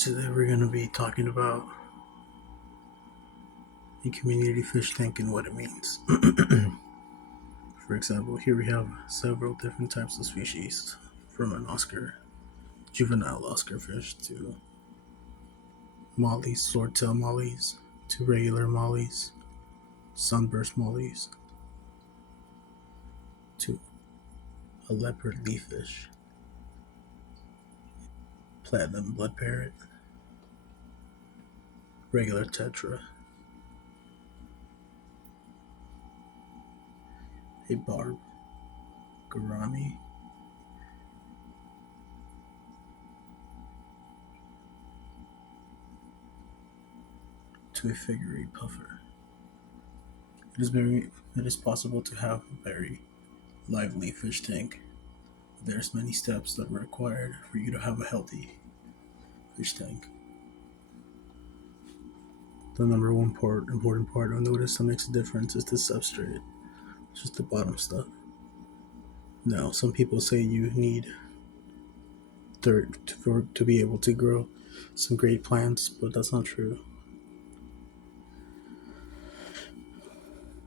Today we're going to be talking about the community fish tank and what it means. For example, here we have several different types of species, from an Oscar, juvenile Oscar fish, to mollies, swordtail mollies, to regular mollies, sunburst mollies, to a leopard leaf fish, platinum blood parrot, regular tetra, a barb, gourami, to a figure eight puffer. It is possible to have a very lively fish tank. There's many steps that are required for you to have a healthy fish tank. The number one important part I've noticed that makes a difference is the substrate. It's just the bottom stuff. Now, some people say you need dirt to be able to grow some great plants, but that's not true.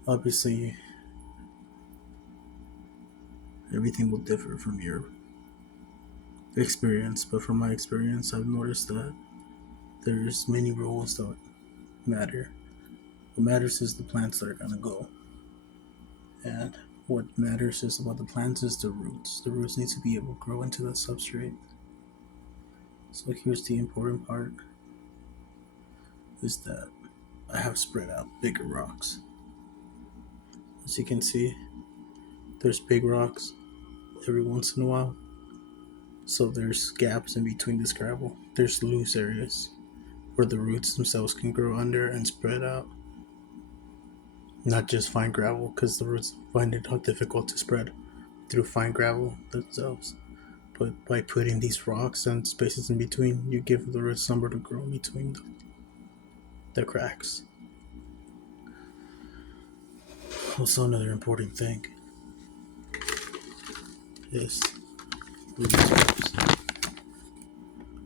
Obviously, everything will differ from your experience, but from my experience, I've noticed that there's many rules that matter. What matters is the plants that are gonna go, and what matters is about the plants is the roots. The roots need to be able to grow into the substrate. So here's the important part: is that I have spread out bigger rocks. As you can see, there's big rocks every once in a while. So there's gaps in between this gravel. There's loose areas where the roots themselves can grow under and spread out. Not just fine gravel, because the roots find it difficult to spread through fine gravel themselves. But by putting these rocks and spaces in between, you give the roots somewhere to grow in between the cracks. Also, another important thing is root tabs,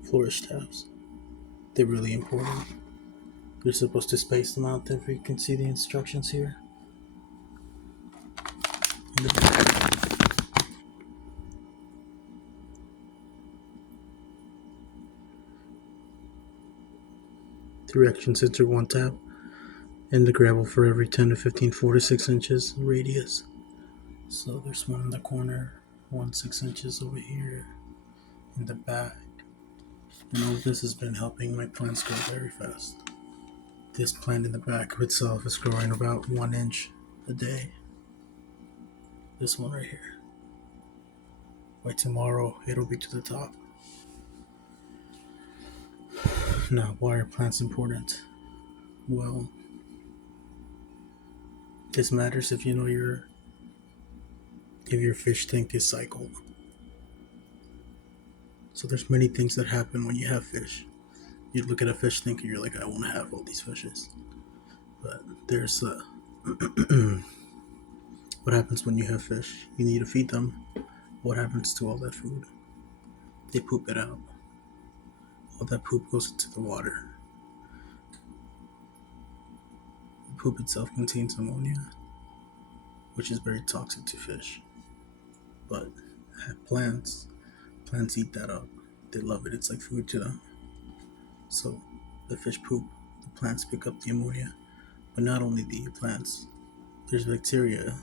flourish tabs. They're really important. You're supposed to space them out. If you can see the instructions here. Directions: enter one tab in the gravel for every 10 to 15, 4 to 6 inches radius. So there's one in the corner, 6 inches over here in the back. And all of this has been helping my plants grow very fast. This plant in the back of itself is growing about 1 inch a day. This one right here. By tomorrow, it'll be to the top. Now, why are plants important? Well, this matters if you know if your fish tank is cycled. So there's many things that happen when you have fish. You look at a fish tank and you're like, I want to have all these fishes. But there's what happens when you have fish? You need to feed them. What happens to all that food? They poop it out. All that poop goes into the water. The poop itself contains ammonia, which is very toxic to fish. But plants eat that up. They love it. It's like food to them. So the fish poop, the plants pick up the ammonia. But not only the plants, there's bacteria.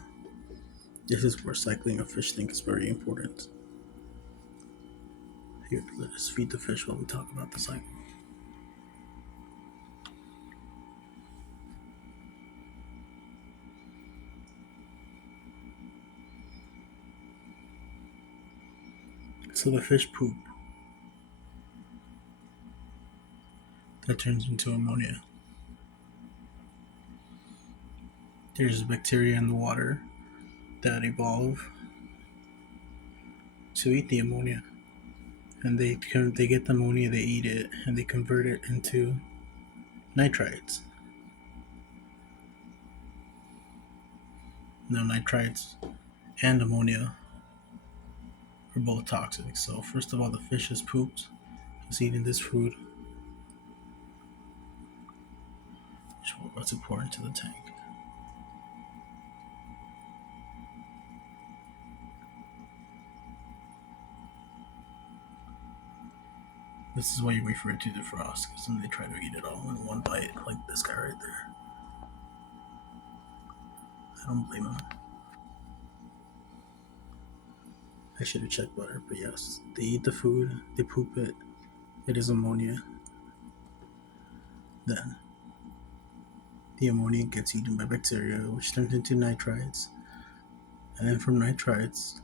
This is where cycling a fish tank is very important. Here, let us feed the fish while we talk about the cycle. So the fish poop that turns into ammonia. There's bacteria in the water that evolve to eat the ammonia, and they get the ammonia, they eat it, and they convert it into nitrites. Now, nitrites and ammonia are both toxic. So first of all, the fish has pooped, has eaten this food, about to pour into the tank. This is why you wait for it to defrost, because then they try to eat it all in one bite, like this guy right there. I don't blame him. I should have checked better, but yes, they eat the food, they poop it, it is ammonia. Then the ammonia gets eaten by bacteria, which turns into nitrites. And then from nitrites,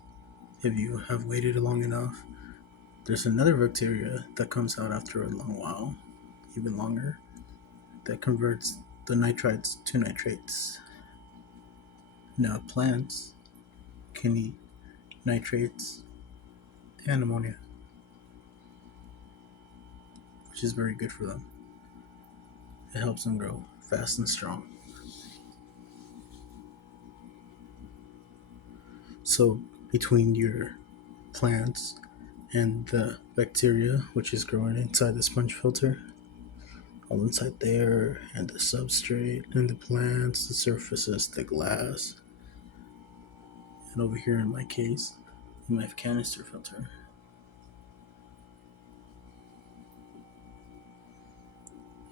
if you have waited long enough, there's another bacteria that comes out after a long while, even longer, that converts the nitrites to nitrates. Now, plants can eat nitrates and ammonia, which is very good for them. It helps them grow fast and strong. So, between your plants and the bacteria, which is growing inside the sponge filter, all inside there, and the substrate, and the plants, the surfaces, the glass, and over here in my case, in my canister filter,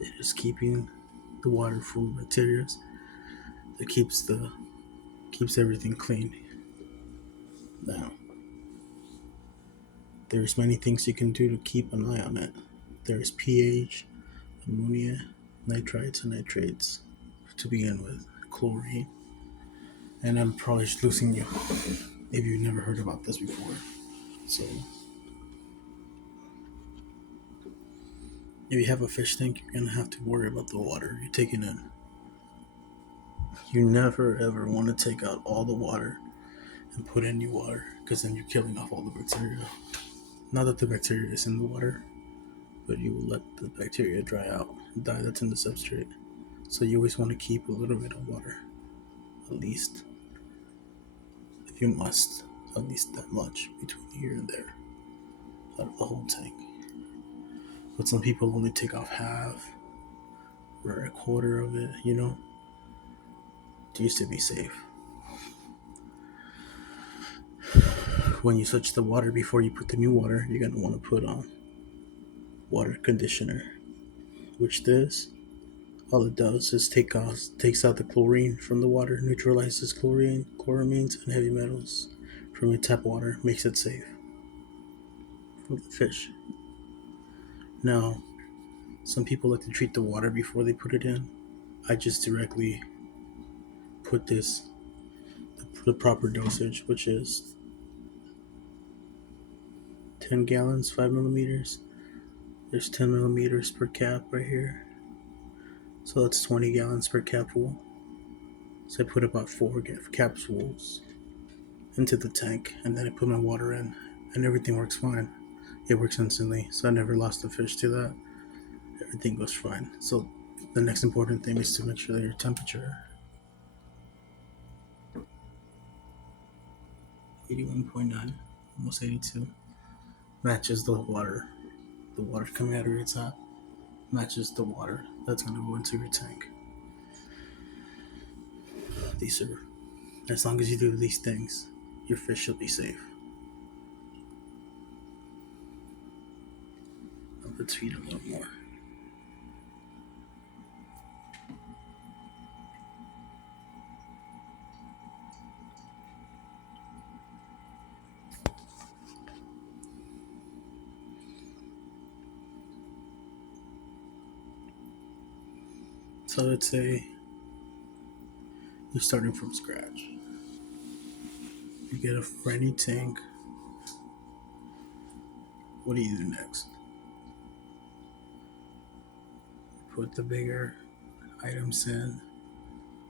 it is keeping the water full of bacteria that keeps everything clean. Now, there's many things you can do to keep an eye on it. There's pH, ammonia, nitrites, and nitrates to begin with, chlorine, and I'm probably just losing you if you've never heard about this before. So, if you have a fish tank, you're gonna have to worry about the water you're taking in. You never ever want to take out all the water and put in new water, because then you're killing off all the bacteria. Not that the bacteria is in the water, but you will let the bacteria dry out and die that's in the substrate. So you always want to keep a little bit of water, at least, if you must, at least that much between here and there, out of the whole tank. But some people only take off half or a quarter of it, just to be safe. When you switch the water before you put the new water, you're going to want to put on water conditioner, which all it does is takes out the chlorine from the water, neutralizes chlorine, chloramines, and heavy metals from your tap water, makes it safe for the fish. Now, some people like to treat the water before they put it in. I just directly put the proper dosage, which is 10 gallons, 5 millimeters. There's 10 millimeters per cap right here. So that's 20 gallons per capful. So I put about 4 capsules into the tank, and then I put my water in, and everything works fine. It works instantly, so I never lost a fish to that. Everything goes fine. So the next important thing is to make sure that your temperature 81.9, almost 82, matches the water. The water coming out of your tap matches the water that's going to go into your tank. These are, as long as you do these things, your fish should be safe. Let's feed a little more. So let's say you're starting from scratch. You get a brand new tank. What do you do next? Put the bigger items in,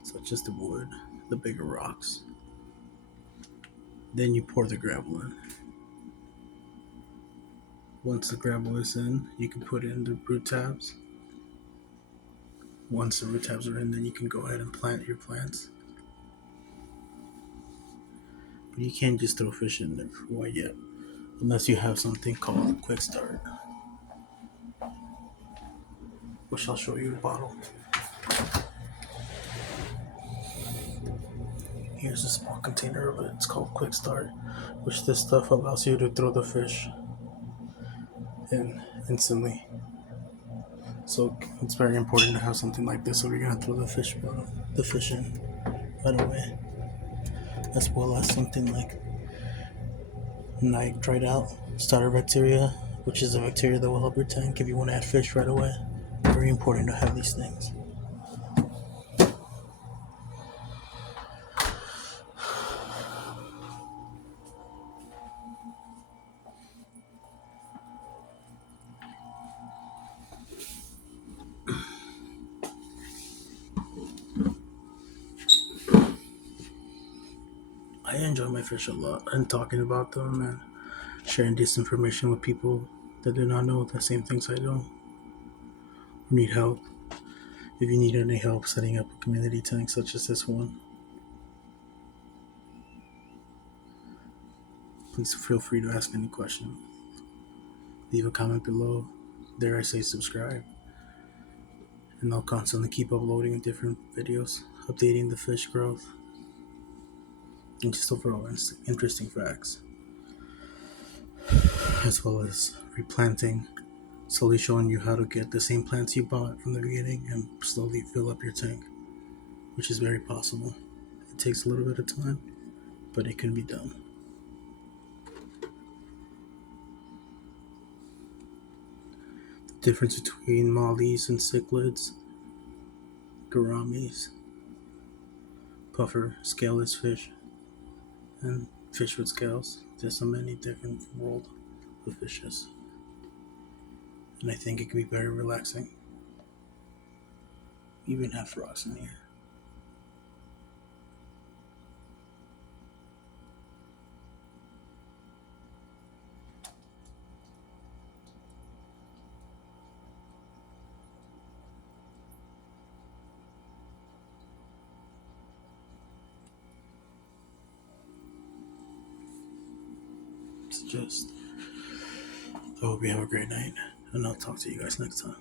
such as the wood, the bigger rocks. Then you pour the gravel in. Once the gravel is in, you can put in the root tabs. Once the root tabs are in, then you can go ahead and plant your plants. But you can't just throw fish in there quite yet, unless you have something called Quick Start, which I'll show you a bottle. Here's a small container of it. It's called Quick Start, which this stuff allows you to throw the fish in instantly. So it's very important to have something like this, so we're gonna throw the fish in right away, as well as something like dried out starter bacteria, which is a bacteria that will help your tank if you want to add fish right away. Very important to have these things. I enjoy my fish a lot and talking about them and sharing this information with people that do not know the same things I do. Need help. If you need any help setting up a community tank such as this one, please feel free to ask any question. Leave a comment below. There I say subscribe. And I'll constantly keep uploading different videos, updating the fish growth, and just overall interesting facts, as well as replanting, slowly showing you how to get the same plants you bought from the beginning and slowly fill up your tank, which is very possible. It takes a little bit of time, but it can be done. The difference between mollies and cichlids, gouramis, puffer, scaleless fish, and fish with scales. There's so many different world of fishes, and I think it can be very relaxing. Even have frogs in here. It's just, I hope you have a great night, and I'll talk to you guys next time.